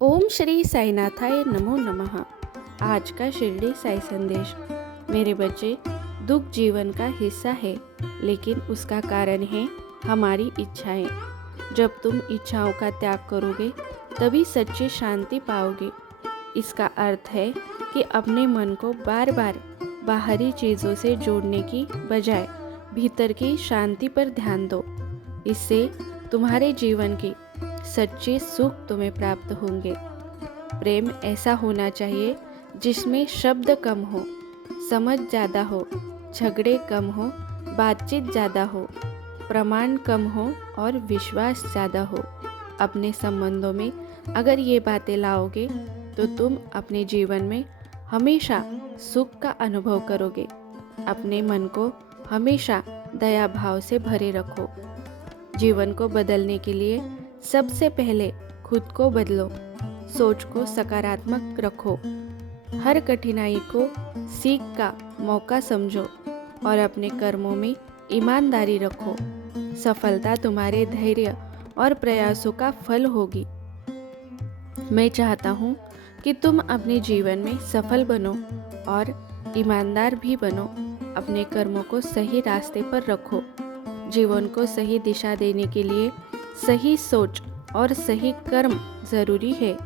ओम श्री साईनाथाय नमो नमः। आज का शिरडी साई संदेश। मेरे बच्चे, दुख जीवन का हिस्सा है, लेकिन उसका कारण है हमारी इच्छाएं। जब तुम इच्छाओं का त्याग करोगे तभी सच्ची शांति पाओगे। इसका अर्थ है कि अपने मन को बार बार बाहरी चीज़ों से जोड़ने की बजाय भीतर की शांति पर ध्यान दो। इससे तुम्हारे जीवन की सच्चे सुख तुम्हें प्राप्त होंगे। प्रेम ऐसा होना चाहिए जिसमें शब्द कम हो, समझ ज़्यादा हो, झगड़े कम हो, बातचीत ज़्यादा हो, प्रमाण कम हो और विश्वास ज़्यादा हो। अपने संबंधों में अगर ये बातें लाओगे तो तुम अपने जीवन में हमेशा सुख का अनुभव करोगे। अपने मन को हमेशा दया भाव से भरे रखो। जीवन को बदलने के लिए सबसे पहले खुद को बदलो। सोच को सकारात्मक रखो। हर कठिनाई को सीख का मौका समझो और अपने कर्मों में ईमानदारी रखो। सफलता तुम्हारे धैर्य और प्रयासों का फल होगी। मैं चाहता हूँ कि तुम अपने जीवन में सफल बनो और ईमानदार भी बनो। अपने कर्मों को सही रास्ते पर रखो। जीवन को सही दिशा देने के लिए सही सोच और सही कर्म जरूरी है।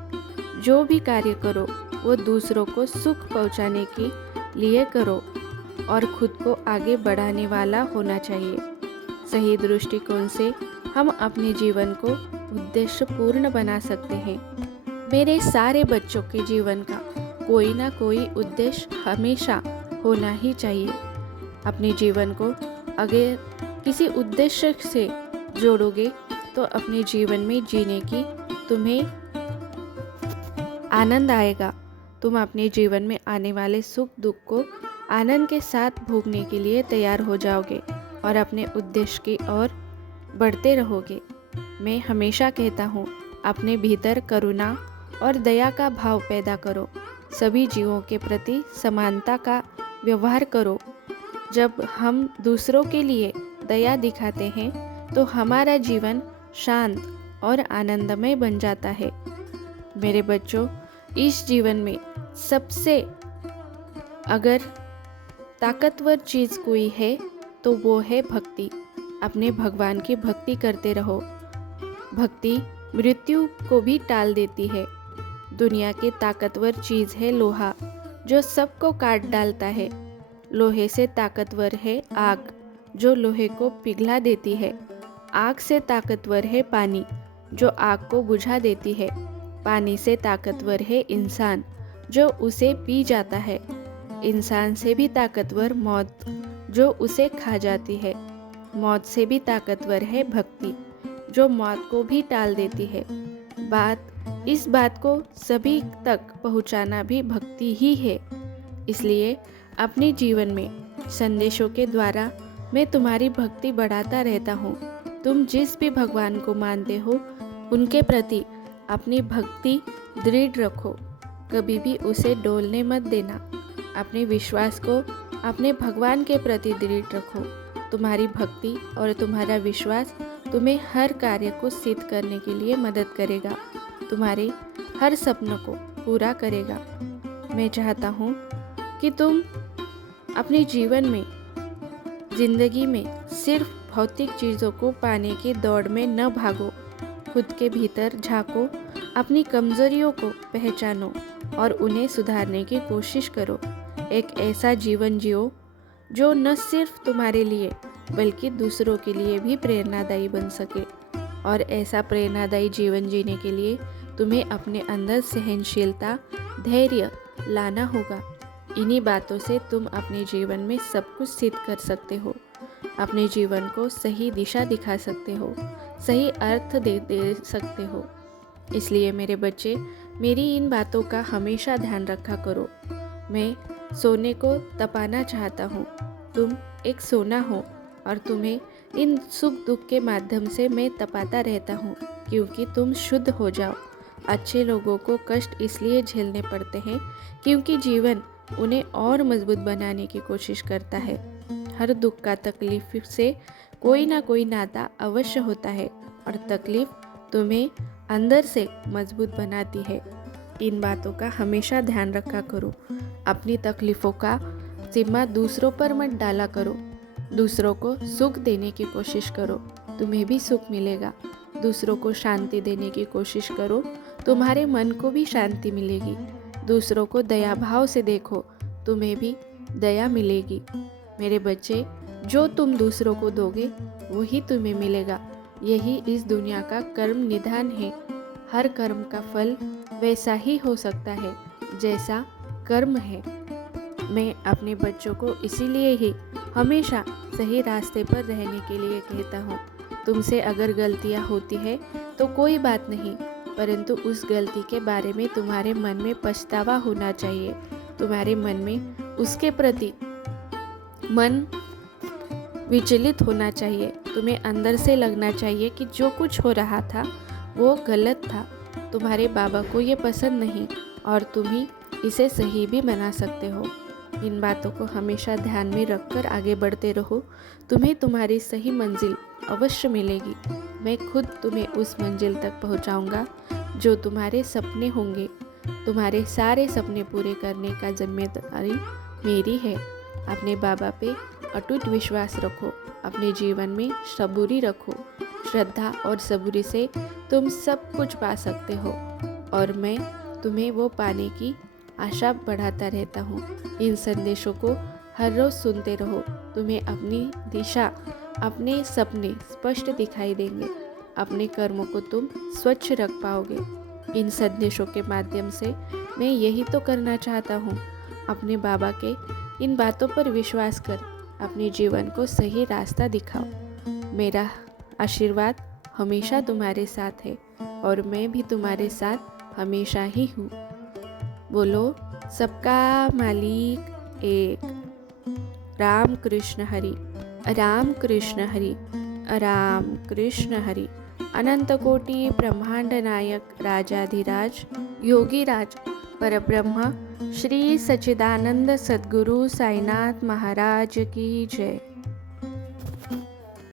जो भी कार्य करो वो दूसरों को सुख पहुंचाने के लिए करो और खुद को आगे बढ़ाने वाला होना चाहिए। सही दृष्टिकोण से हम अपने जीवन को उद्देश्यपूर्ण बना सकते हैं। मेरे सारे बच्चों के जीवन का कोई ना कोई उद्देश्य हमेशा होना ही चाहिए। अपने जीवन को अगर किसी उद्देश्य से जोड़ोगे तो अपने जीवन में जीने की तुम्हें आनंद आएगा। तुम अपने जीवन में आने वाले सुख दुख को आनंद के साथ भोगने के लिए तैयार हो जाओगे और अपने उद्देश्य की ओर बढ़ते रहोगे। मैं हमेशा कहता हूँ, अपने भीतर करुणा और दया का भाव पैदा करो। सभी जीवों के प्रति समानता का व्यवहार करो। जब हम दूसरों के लिए दया दिखाते हैं तो हमारा जीवन शांत और आनंदमय बन जाता है। मेरे बच्चों, इस जीवन में सबसे अगर ताकतवर चीज़ कोई है तो वो है भक्ति। अपने भगवान की भक्ति करते रहो। भक्ति मृत्यु को भी टाल देती है। दुनिया की ताकतवर चीज़ है लोहा, जो सबको काट डालता है। लोहे से ताकतवर है आग, जो लोहे को पिघला देती है। आग से ताकतवर है पानी, जो आग को बुझा देती है। पानी से ताकतवर है इंसान, जो उसे पी जाता है। इंसान से भी ताकतवर मौत, जो उसे खा जाती है। मौत से भी ताकतवर है भक्ति, जो मौत को भी टाल देती है। इस बात को सभी तक पहुंचाना भी भक्ति ही है। इसलिए अपने जीवन में संदेशों के द्वारा मैं तुम्हारी भक्ति बढ़ाता रहता हूँ। तुम जिस भी भगवान को मानते हो उनके प्रति अपनी भक्ति दृढ़ रखो। कभी भी उसे डोलने मत देना। अपने विश्वास को अपने भगवान के प्रति दृढ़ रखो। तुम्हारी भक्ति और तुम्हारा विश्वास तुम्हें हर कार्य को सिद्ध करने के लिए मदद करेगा। तुम्हारे हर सपनों को पूरा करेगा। मैं चाहता हूँ कि तुम अपने जीवन में, जिंदगी में सिर्फ भौतिक चीज़ों को पाने की दौड़ में न भागो। खुद के भीतर झांको, अपनी कमजोरियों को पहचानो और उन्हें सुधारने की कोशिश करो। एक ऐसा जीवन जियो जो न सिर्फ तुम्हारे लिए बल्कि दूसरों के लिए भी प्रेरणादायी बन सके। और ऐसा प्रेरणादायी जीवन जीने के लिए तुम्हें अपने अंदर सहनशीलता, धैर्य लाना होगा। इन्हीं बातों से तुम अपने जीवन में सब कुछ सिद्ध कर सकते हो। अपने जीवन को सही दिशा दिखा सकते हो, सही अर्थ दे सकते हो। इसलिए मेरे बच्चे, मेरी इन बातों का हमेशा ध्यान रखा करो। मैं सोने को तपाना चाहता हूँ। तुम एक सोना हो और तुम्हें इन सुख दुख के माध्यम से मैं तपाता रहता हूँ, क्योंकि तुम शुद्ध हो जाओ। अच्छे लोगों को कष्ट इसलिए झेलने पड़ते हैं क्योंकि जीवन उन्हें और मजबूत बनाने की कोशिश करता है। हर दुख का तकलीफ से कोई ना कोई नाता अवश्य होता है और तकलीफ तुम्हें अंदर से मजबूत बनाती है। इन बातों का हमेशा ध्यान रखा करो। अपनी तकलीफ़ों का जिम्मा दूसरों पर मत डाला करो। दूसरों को सुख देने की कोशिश करो, तुम्हें भी सुख मिलेगा। दूसरों को शांति देने की कोशिश करो, तुम्हारे मन को भी शांति मिलेगी। दूसरों को दया भाव से देखो, तुम्हें भी दया मिलेगी। मेरे बच्चे, जो तुम दूसरों को दोगे वही तुम्हें मिलेगा। यही इस दुनिया का कर्म निधान है। हर कर्म का फल वैसा ही हो सकता है जैसा कर्म है। मैं अपने बच्चों को इसीलिए ही हमेशा सही रास्ते पर रहने के लिए कहता हूँ। तुमसे अगर गलतियाँ होती है तो कोई बात नहीं, परंतु उस गलती के बारे में तुम्हारे मन में पछतावा होना चाहिए। तुम्हारे मन में उसके प्रति मन विचलित होना चाहिए। तुम्हें अंदर से लगना चाहिए कि जो कुछ हो रहा था वो गलत था। तुम्हारे बाबा को ये पसंद नहीं और तुम ही इसे सही भी बना सकते हो। इन बातों को हमेशा ध्यान में रखकर आगे बढ़ते रहो। तुम्हें तुम्हारी सही मंजिल अवश्य मिलेगी। मैं खुद तुम्हें उस मंजिल तक पहुंचाऊंगा जो तुम्हारे सपने होंगे। तुम्हारे सारे सपने पूरे करने का जिम्मेदारी मेरी है। अपने बाबा पे अटूट विश्वास रखो। अपने जीवन में सबूरी रखो। श्रद्धा और सबूरी से तुम सब कुछ पा सकते हो और मैं तुम्हें वो पाने की आशा बढ़ाता रहता हूँ। इन संदेशों को हर रोज़ सुनते रहो। तुम्हें अपनी दिशा, अपने सपने स्पष्ट दिखाई देंगे। अपने कर्मों को तुम स्वच्छ रख पाओगे। इन संदेशों के माध्यम से मैं यही तो करना चाहता हूँ। अपने बाबा के इन बातों पर विश्वास कर अपने जीवन को सही रास्ता दिखाओ। मेरा आशीर्वाद हमेशा तुम्हारे साथ है और मैं भी तुम्हारे साथ हमेशा ही हूँ। बोलो सबका मालिक एक। राम कृष्ण हरि, राम कृष्ण हरि, राम कृष्ण हरि। अनंत कोटि ब्रह्मांड नायक राजाधिराज योगीराज परब्रह्म श्री सच्चिदानंद सद्गुरु साईनाथ महाराज की जय।